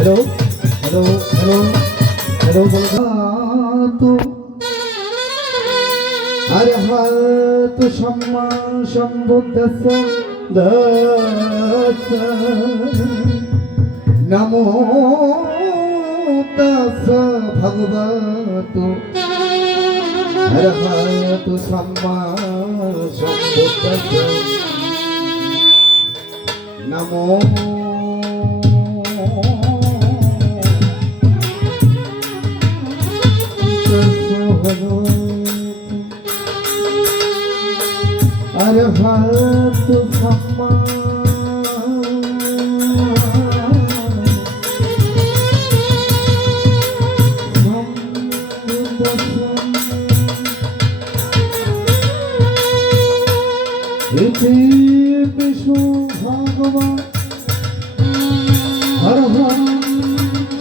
Hello hello hello hello तो अरे हाथ सम्मा शंभुदस दस नमो तस भगवतो अरे हाथ सम्मा शंभुदस नमो अरे हाथ सम्मा इति विष्णु भगवान हर हर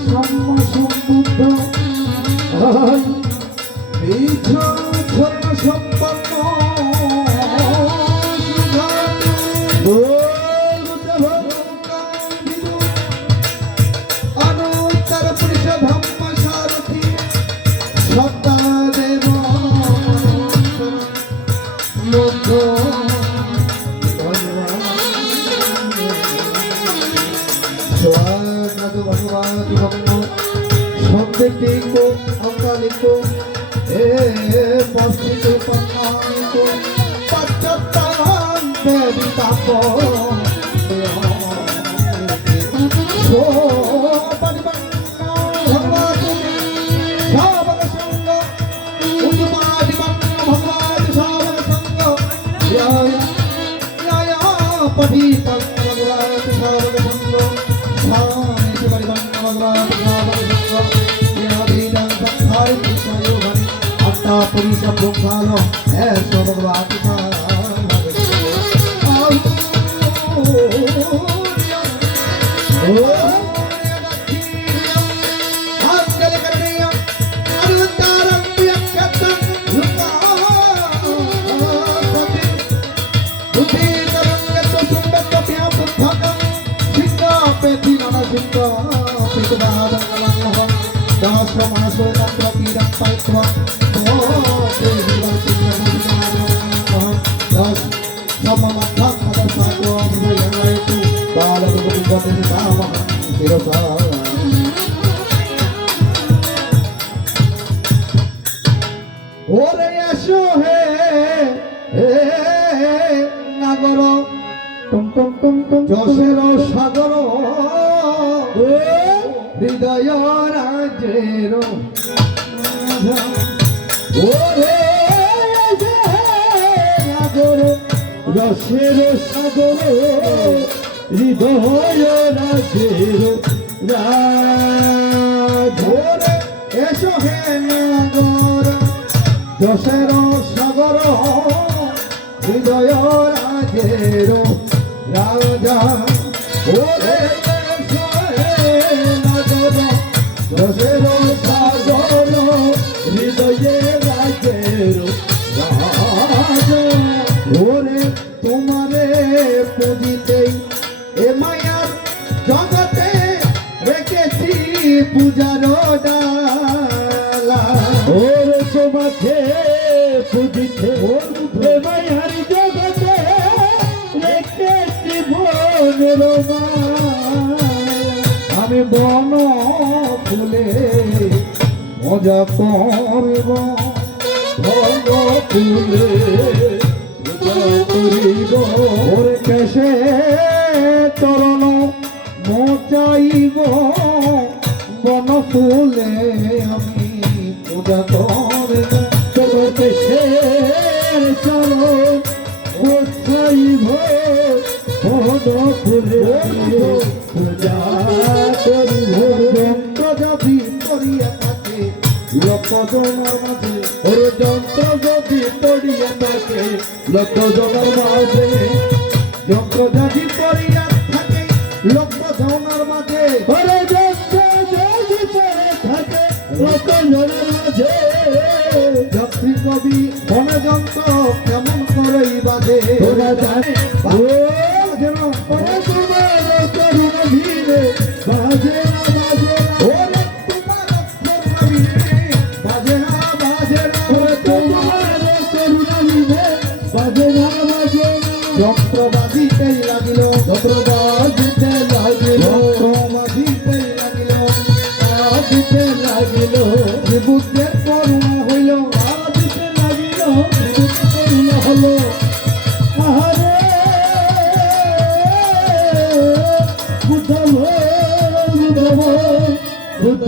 सम्मा संबुद्ध इच्छा धर्म संपन्न अनुत्तर पुरुष धम्म सारथी सत्ता देव लोक भगवान शब्द को अकालिको पश्चित पन्नाको पच्चत्तान देविताको सो परिपन्नो भगवतु शावक संग उद्मादिपन्नो भगवतु शावक संग या पठिपन्नो भगवतु शावक संग शामेश परिपन्नो भगवतु शावक संग या धीरं संखाय पुरुषयो भरि अट्टा पुरुष भोगालो ऐसो भगवतु नागर যশের সাগর হৃদয় রাজের ওরে নাগর যশের সাগর হৃদয় রাজের রাজরে এসো হে নাগর যশের সাগর হৃদয় রাজের রাজা ওরে নাগর যশের সাগর হৃদয়ে রাজের রাজা ওরে তোমারে পুজিতে এ মায়ার জগতে রেখেছি পূজার ডালা ওরে তোমাকে পুজিতে এ মায়ার জগতে রেখেছি বনের আমি বন ফুলে মজা করব বন ফুলে করিব ওরে কেশে চরণ মোচাইব বন ফুলে আমি পূজা করব তোর কেশে চরণ মোচাইব বন ফুলে পূজা করিব জনার মাঝে ওর যন্ত্র যদি পড়িয়া থাকে লক্ষ জনের মাঝে, যন্ত্র যদি পড়িয়া থাকে লক্ষ জনার মাঝে, ওরে যন্ত্র যদি পড়ে থাকে লক্ষ জনের মাঝে, যাত্রী কবি বনে যন্ত্র কেমন করেই বাজে, ওরা জানে ও যেন ওরে তোমার করুণ ভিড়ে বাজে না বাজে না, ওরে তোমার অক্ষর নবীনে বাজে না বাজে না, ওরে তোমার করুণ ভিড়ে বাজে না বাজে না, যন্ত্র বাজিতেই লাগিল, যন্ত্র বাজিতে লাগিল, যন্ত্র বাজিতেই লাগিল, বাজিতে লাগিল, বুদ্ধের করুণা হইল, বাজিতে লাগিল, করুণ হলো আহারে বুদ্ধ বুদ্ধ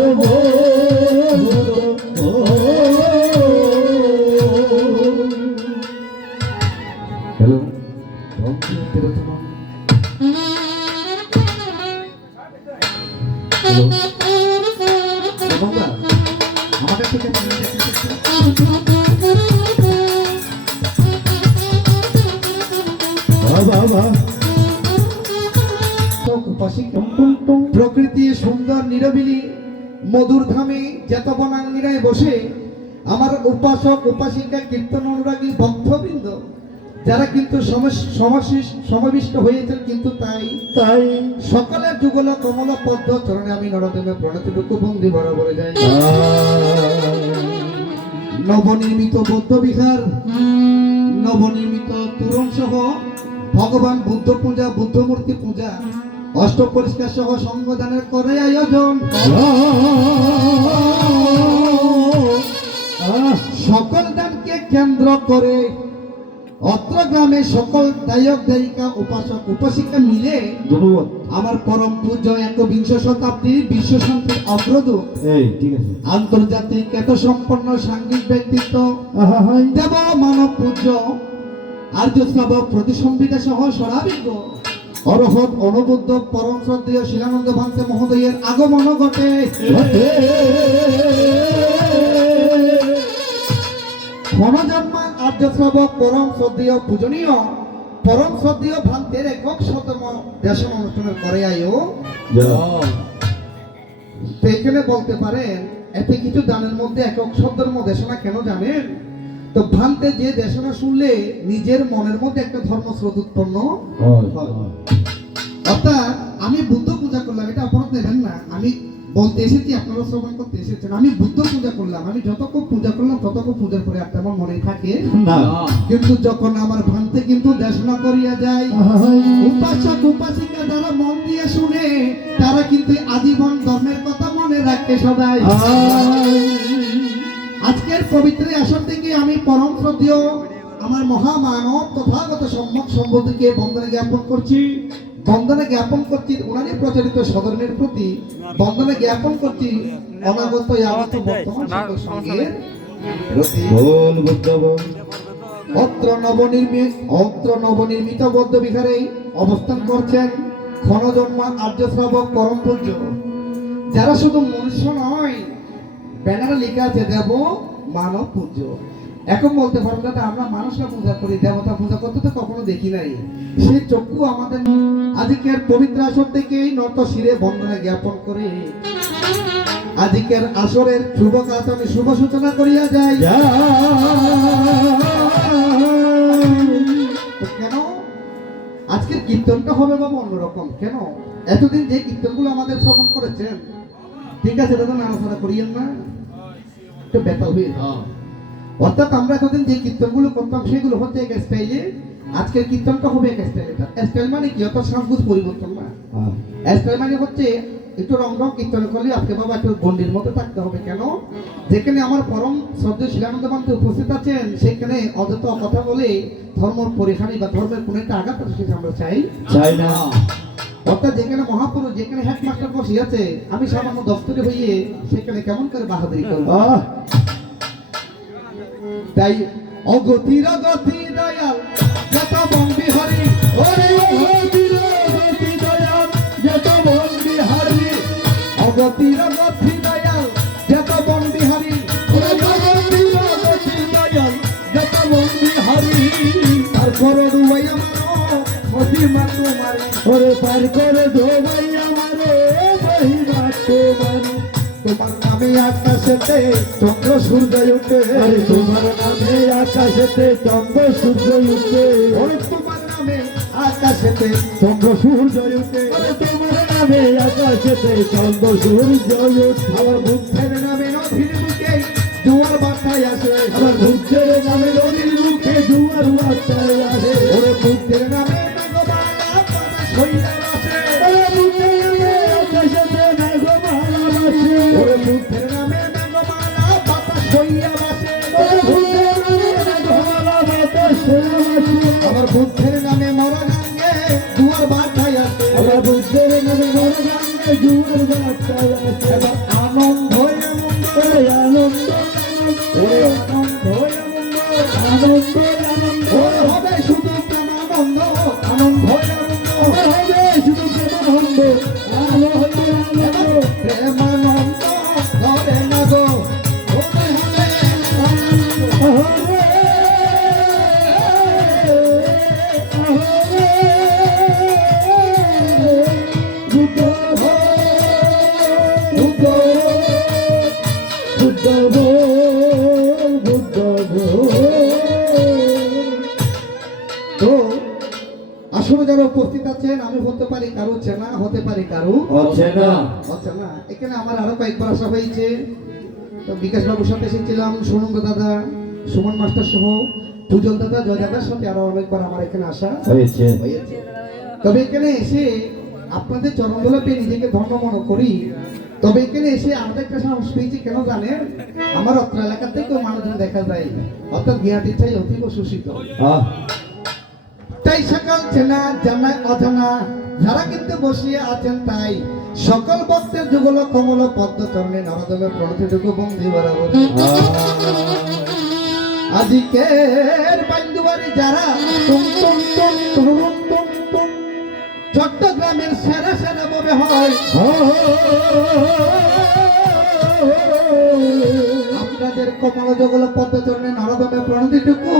হ্যালো আমাদের থেকে বাবা প্রকৃতি সুন্দর নিরবিলি মধুর ধামে যেত বনাঙ্গিনায় বসে আমার উপাসক উপাসিকা কীর্তন অনুরাগী ভক্তবৃন্দ যারা কিন্তু সমাবিষ্ট হয়েছেন, কিন্তু তাই তাই সকলের যুগল কমল পদ্ম চরণে আমি নরদেবে প্রণতিটুকু বন্দি বরাবরে যাই। নবনির্মিত বৌদ্ধ বিহার, নবনির্মিত তোরণ সহ ভগবান বুদ্ধ পূজা, বুদ্ধ মূর্তি পূজা, অষ্ট পরিষ্কার সহ সঙ্গদানের করে আয়োজন। সকল দানকে কেন্দ্র করে অত্র গ্রামে সকল দায়ক দায়িকা উপাসক উপাসিকা মিলে ধন্যবাদ। আমার পরম পূজ্য ১বিংশ শতাব্দীর বিশ্ব শান্তির অগ্রদূত, এই ঠিক আছে, আন্তর্জাতিক খ্যাত সম্পন্ন সাংঘিক ব্যক্তিত্ব হাই দেব মানব পূজ্য আর্য শ্রাবক প্রতিসম্বিতা সহ সরাবিজ্ঞ অরহত অনুবুদ্ধ পরম শ্রদ্ধেয় শিলানন্দ ভান্তে মহোদয়ের আগমন ঘটে। ক্ষণজন্মা আর্য শ্রাবক পরম শ্রদ্ধেয় পূজনীয় পরম শ্রদ্ধেয় ভান্তের একক শতম দেশন অনুষ্ঠানের করে আয়ো। তো এখানে বলতে পারেন এতে কিছু দানের মধ্যে একক শব্দের দেশনা কেন জানেন? তো ভান্তে যে দেশনা শুনলে নিজের মনের মধ্যে একটা ধর্মস্রোত উৎপন্ন হয়। অর্থাৎ আমি বুদ্ধ পূজা করলাম, এটা অপরাধ নেবেন না, আমি বলতে এসেছি, আপনারা শ্রবণ করতে এসেছেন। আমি বুদ্ধ পূজা করলাম, আমি যতক্ষণ পূজা করলাম ততক্ষণ পূজার পরে আর আমার মনে থাকে না, কিন্তু যখন আমার ভান্তে কিন্তু দেশনা করিয়া যায়, উপাসক উপাসিকা যারা মন দিয়ে শুনে তারা কিন্তু আজীবন ধর্মের কথা মনে রাখে সবাই। আজকের পবিত্র আসর থেকে আমি পরম শ্রদ্ধেয় আমার মহামানব তথাগত সম্যক সম্বোধকে বন্দনা জ্ঞাপন করছি, বন্দনা জ্ঞাপন করছি ওনারই প্রচারিত সধর্মের প্রতি, বন্দনা জ্ঞাপন করছি অনাগত আগত বর্তমান সকল সঙ্গের প্রতি। বল বুদ্ধ বল। অত্র নবনির্মিত বৌদ্ধ বিহারে অবস্থান করছেন ক্ষণজন্মা আর্য শ্রাবক পরম পূজ্য, যারা শুধু মনুষ্য নয়, ব্যানারে লেখা আছে দেব মানব পূজ্য। এখন বলতে পারবো দাদা আমরা মানুষরা পূজা করি, দেবতা পূজা করতে তো কখনো দেখি নাই, সেই চক্ষু আমাদের আজকের পবিত্র আসর থেকেই নত শিরে বন্দনা জ্ঞাপন করে আজকের আসরের শুভ কাজ আমি শুভ সূচনা করিয়া যাই। তো কেন আজকের কীর্তনটা হবে বাবা অন্যরকম? কেন এতদিন যে কীর্তনগুলো আমাদের শ্রবণ করেছেন, ঠিক আছে দাদা নাড়াচাড়া করিয়েন না, একটু ব্যথা হয়ে অর্থাৎ আমরা এতদিন যে কীর্তনগুলো করতাম সেগুলো হচ্ছে এক স্টাইলে, আজকের কীর্তনটা হবে এক স্টাইলে। স্টাইল মানে কি? অর্থাৎ সাজগুজ পরিবর্তন না, স্টাইল মানে হচ্ছে একটু রং রং কীর্তন করলে আজকে বাবা একটু গন্ডির মধ্যে থাকতে হবে। কেন? যেখানে আমার পরম শ্রদ্ধেয় শিলানন্দ ভান্তে উপস্থিত আছেন, সেখানে অযথা কথা বলে ধর্ম পরিহানি বা ধর্মের কোন একটা আঘাত সেটা আমরা চাই না। অর্থাৎ যেখানে মহাপুরুষ, যেখানে হেডমাস্টার বসে আছে, আমি সামান্য দপ্তরে হইয়ে সেখানে কেমন করে বাহাদুরি করব? তাই অগতির গতি দয়াল যত বন বিহারী, ওরে অগতির গতি দয়াল যত বন বিহারী, অগতির গতি দয়াল যত বন বিহারী, ওরে করো ডুবাই আমারো মহিমা তোমারি ওরে পার করে ডোবাই আমারে মহিমা তোমারি তোমার নামে আকাশেতে চন্দ্র সূর্য উঠে আরে তোমার নামে আকাশেতে চন্দ্র সূর্য উঠে ওরে তোমার নামে আকাশেতে চন্দ্র সূর্য উঠে ওরে তোমার নামে আকাশেতে চন্দ্র সূর্য উঠে আমার বুদ্ধের নামে নদীর বুকে জোয়ার বার্তায় আসে আমার বুদ্ধের নামে নদীর মুখে জুয়ার বার্তায় আসে ওরে বুদ্ধের নামে মেঘমালা বাতাস হইয়া আসে ওরে বুদ্ধের নামে আকাশেতে মেঘমালা আসে ওরে বুদ্ধের নামে মেঘমালা বাতাস হইয়া আসে ওরে বুদ্ধের নামে মেঘমালা বাতাস আসে আমার বুদ্ধের নামে মরা গাঙ্গে জোয়ার বার্তায় আসে আমার বুদ্ধের নামে মরগাঙ্গে জুয়ার বার্তায় আসে এবার আনন্দ আনন্দ ওরে আনন্দ ওরে আনন্দ আনন্দ আনন্দ আনন্দ ওরে হবে শুধু প্রেম আনন্দ আনন্দ আনন্দ হবে শুধু প্রেমানন্দ আনন্দ আনন্দ প্রেমানন্দ ধরে না গো ওরে হবে আনন্দ তো আসলে যারা উপস্থিত আছেন আমি হতে পারি কারো চেনা হতে পারি কারো অচেনা এখানে আমার আরো কয়েকবার আসা হয়েছে তো বিকাশ বাবুর সাথে এসেছিলাম সুনন্দ দাদা সুমন মাস্টার সহ দুজন দাদা জয় দাদার সাথে আরো অনেকবার আমার এখানে আসা হয়েছে তবে এখানে এসে আপনাদের চরণ দোলা পেয়ে নিজেকে ধন্য মনে করি তবে এখানে এসে আমাদের একটা সাহস পেয়েছি কেন জানেন আমার অত্র এলাকা থেকেও মানুষজন দেখা যায় অর্থাৎ জ্ঞাতির চাই অতীব শোষিত তাই সকাল চেনা জানা অজানা যারা কিন্তু বসিয়ে আছেন তাই সকল ভক্তের যুগল কমল পদ্ম চরণে নরদমের প্রণতিটুকু বন্দি বরাবর আদিকের বান্ধুবাড়ি যারা টুম টুম টুম টুম টুম টুম চট্টগ্রামের সেরা সেরা ভাবে হয় আপনাদের কমল যুগল পদ্ম চরণে নরদমের প্রণতিটুকু